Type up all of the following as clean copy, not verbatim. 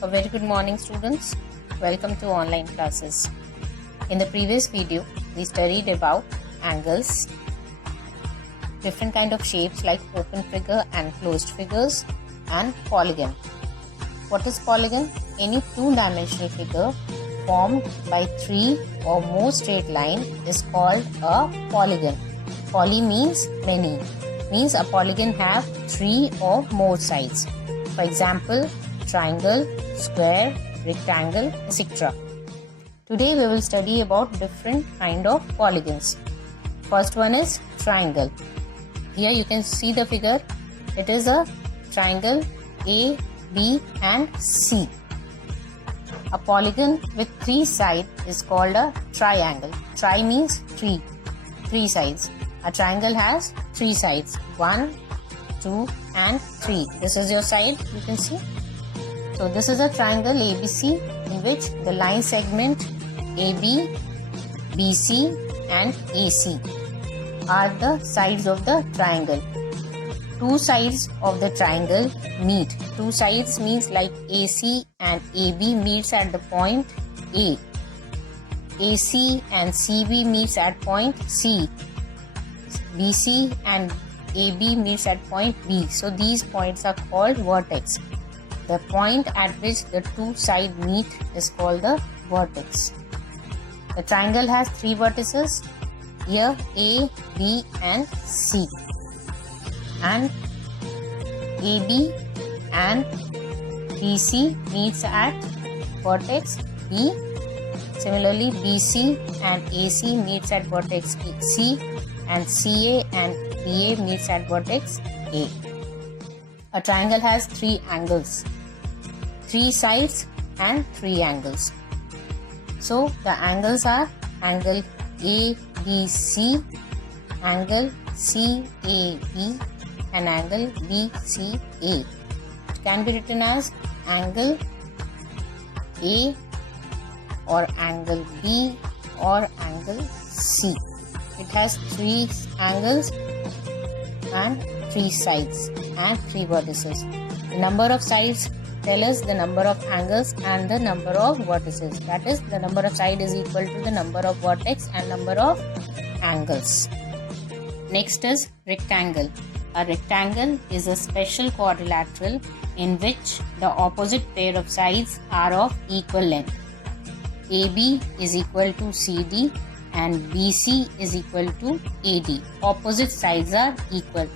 A very good morning, students. Welcome to online classes. In the previous video, we studied about angles, different kind of shapes like open figure and closed figures, and polygon. What is polygon? Any two-dimensional figure formed by three or more straight line is called a polygon. Poly means many. Means a polygon have three or more sides. For example, triangle, square, rectangle, etc. Today we will study about different kind of polygons. First one is triangle. Here you can see the figure. It is a triangle A, B and C. A polygon with three sides is called a triangle. Tri means three sides. A triangle has three sides, 1, 2 and 3. This is your side, you can see. So this is a triangle ABC in which the line segment AB, BC and AC are the sides of the triangle. Two sides of the triangle meet. Two sides means like AC and AB meets at the point A. AC and CB meets at point C. BC and AB meets at point B. So these points are called vertex. The point at which the two sides meet is called the vertex. The triangle has three vertices. Here A, B and C. And AB and BC meets at vertex B. Similarly, BC and AC meets at vertex C. And CA and BA meets at vertex A. A triangle has three angles, three sides and three angles. So the angles are angle ABC, angle CAB and angle BCA. It can be written as angle A or angle B or angle C. It has three angles and three sides and three vertices. The number of sides tell us the number of angles and the number of vertices. That is, the number of side is equal to the number of vertex and number of angles. Next is rectangle. A rectangle is a special quadrilateral in which the opposite pair of sides are of equal length. AB is equal to CD and BC is equal to AD. Opposite sides are equal.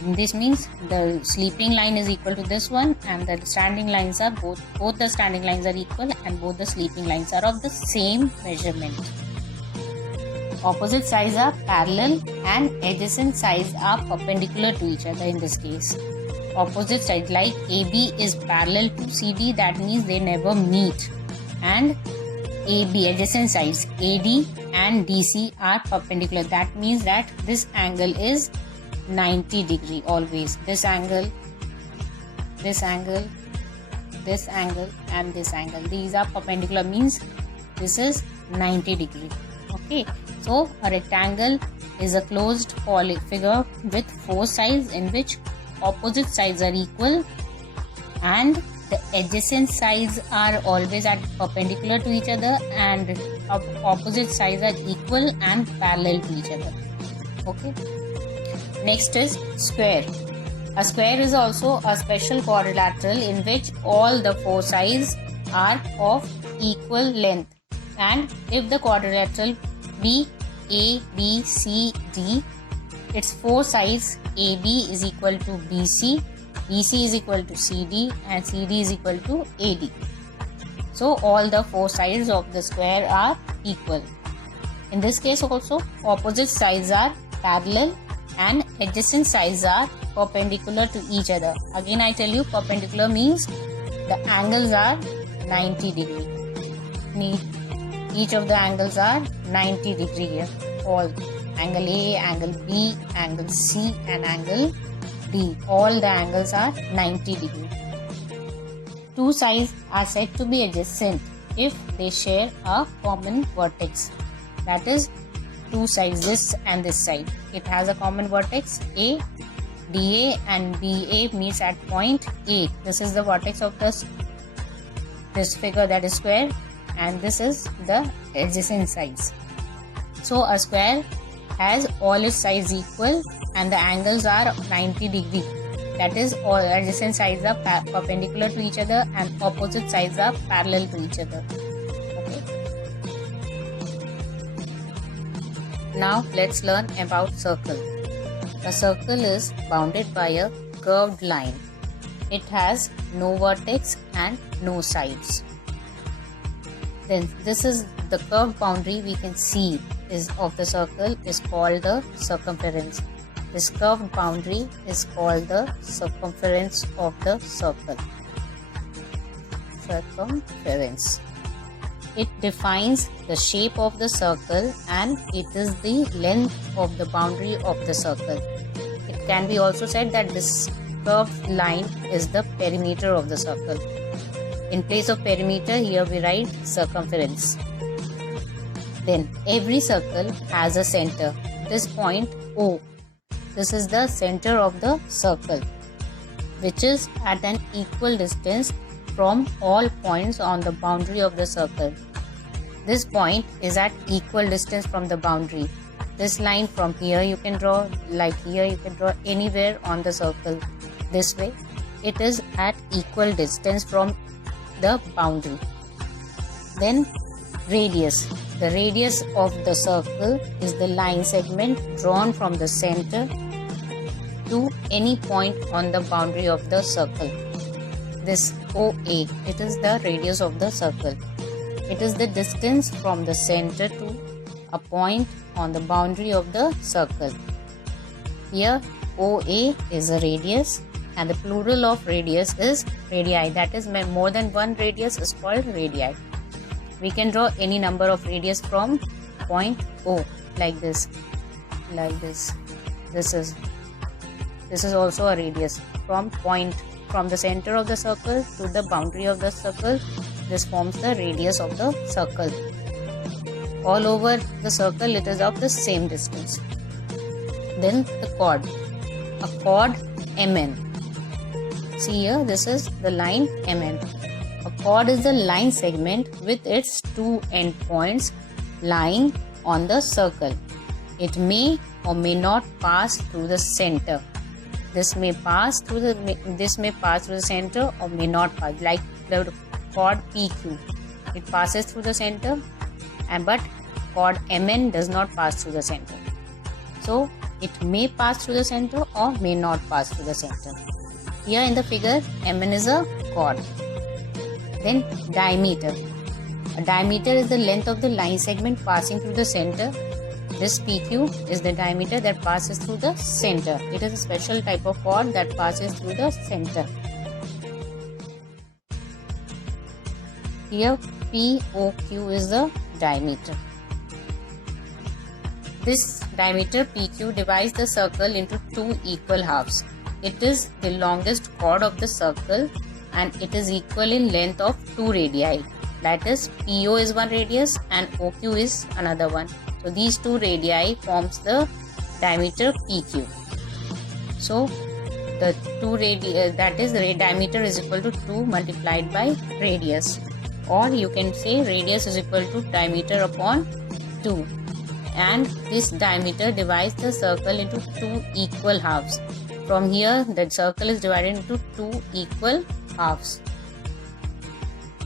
This means the sleeping line is equal to this one and the standing lines are both the standing lines are equal and both the sleeping lines are of the same measurement. Opposite sides are parallel and adjacent sides are perpendicular to each other in this case. Opposite sides like AB is parallel to CD, that means they never meet, and AB adjacent sides AD and DC are perpendicular. That means that this angle is 90 degree always. This angle, this angle, this angle and this angle. These are perpendicular, means this is 90 degree. Okay. So a rectangle is a closed figure with four sides in which opposite sides are equal and the adjacent sides are always at perpendicular to each other and opposite sides are equal and parallel to each other. Okay. Next is square. A square is also a special quadrilateral in which all the four sides are of equal length, and if the quadrilateral be A, B, C, D, its four sides AB is equal to BC, BC is equal to CD and CD is equal to AD. So all the four sides of the square are equal. In this case also, opposite sides are parallel and adjacent sides are perpendicular to each other. Again I tell you, perpendicular means the angles are 90 degree. Each of the angles are 90 degree here. All angle A, angle B, angle C and angle D. All the angles are 90 degree. Two sides are said to be adjacent if they share a common vertex. That is, two sides, this and this side. It has a common vertex A. DA and BA meets at point A. This is the vertex of the this figure, that is square, and this is the adjacent sides. So a square has all its sides equal and the angles are 90 degree. That is, all adjacent sides are perpendicular to each other and opposite sides are parallel to each other. Okay. Now let's learn about circle. A circle is bounded by a curved line. It has no vertex and no sides. Then this is the curved boundary we can see is of the circle is called the circumference. This curved boundary is called the circumference of the circle. Circumference. It defines the shape of the circle and it is the length of the boundary of the circle. It can be also said that this curved line is the perimeter of the circle. In place of perimeter, here we write circumference. Then every circle has a center. This point O. This is the center of the circle, which is at an equal distance from all points on the boundary of the circle. This point is at equal distance from the boundary. This line from here you can draw, like here you can draw anywhere on the circle. This way, it is at equal distance from the boundary. Then radius. The radius of the circle is the line segment drawn from the center to any point on the boundary of the circle. This OA, it is the radius of the circle. It is the distance from the center to a point on the boundary of the circle. Here OA is a radius and the plural of radius is radii. That is, more than one radius is called radii. We can draw any number of radius from point O, like this, like this. This is also a radius from the center of the circle to the boundary of the circle. This forms the radius of the circle. All over the circle it is of the same distance. Then the chord. A chord MN. See here, this is the line MN. A chord is the line segment with its two endpoints lying on the circle. It may or may not pass through the center. This may pass through the center or may not pass, like the chord PQ. It passes through the center, but chord MN does not pass through the center. So it may pass through the center or may not pass through the center. Here in the figure, MN is a chord. Then diameter. A diameter is the length of the line segment passing through the center. This PQ is the diameter that passes through the center. It is a special type of chord that passes through the center. Here POQ is the diameter. This diameter PQ divides the circle into two equal halves. It is the longest chord of the circle and it is equal in length of two radii. That is, PO is one radius and OQ is another one. So these two radii forms the diameter PQ. So the two radii, that is, the diameter is equal to 2 multiplied by radius, or you can say radius is equal to diameter upon 2, and this diameter divides the circle into two equal halves. From here the circle is divided into two equal halves.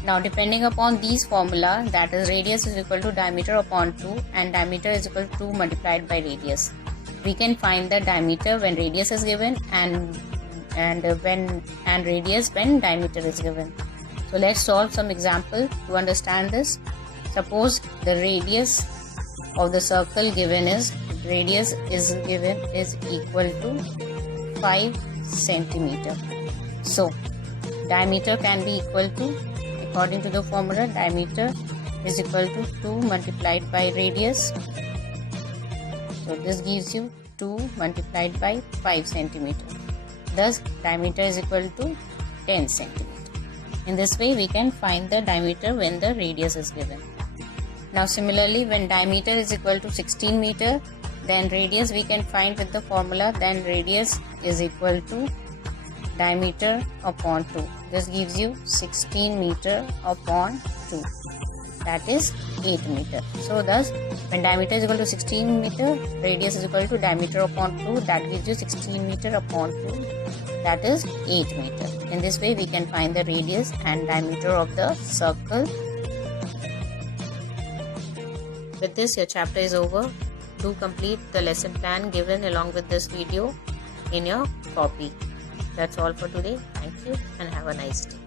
Now, depending upon these formula, that is, radius is equal to diameter upon 2 and diameter is equal to 2 multiplied by radius, we can find the diameter when radius is given and radius when diameter is given. So let's solve some example to understand this. Suppose the radius of the circle given is equal to 5 centimeter. So diameter can be equal to, according to the formula, diameter is equal to 2 multiplied by radius. So this gives you 2 multiplied by 5 centimeter. Thus diameter is equal to 10 centimeter. In this way we can find the diameter when the radius is given. Now similarly, when diameter is equal to 16 meter, then radius we can find with the formula, then radius is equal to diameter upon 2. This gives you 16 meter upon 2. That is 8 meter. So thus, when diameter is equal to 16 meter, radius is equal to diameter upon 2. That gives you 16 meter upon 2. That is 8 meter. In this way, we can find the radius and diameter of the circle. With this, your chapter is over. Do complete the lesson plan given along with this video in your copy. That's all for today. Thank you and have a nice day.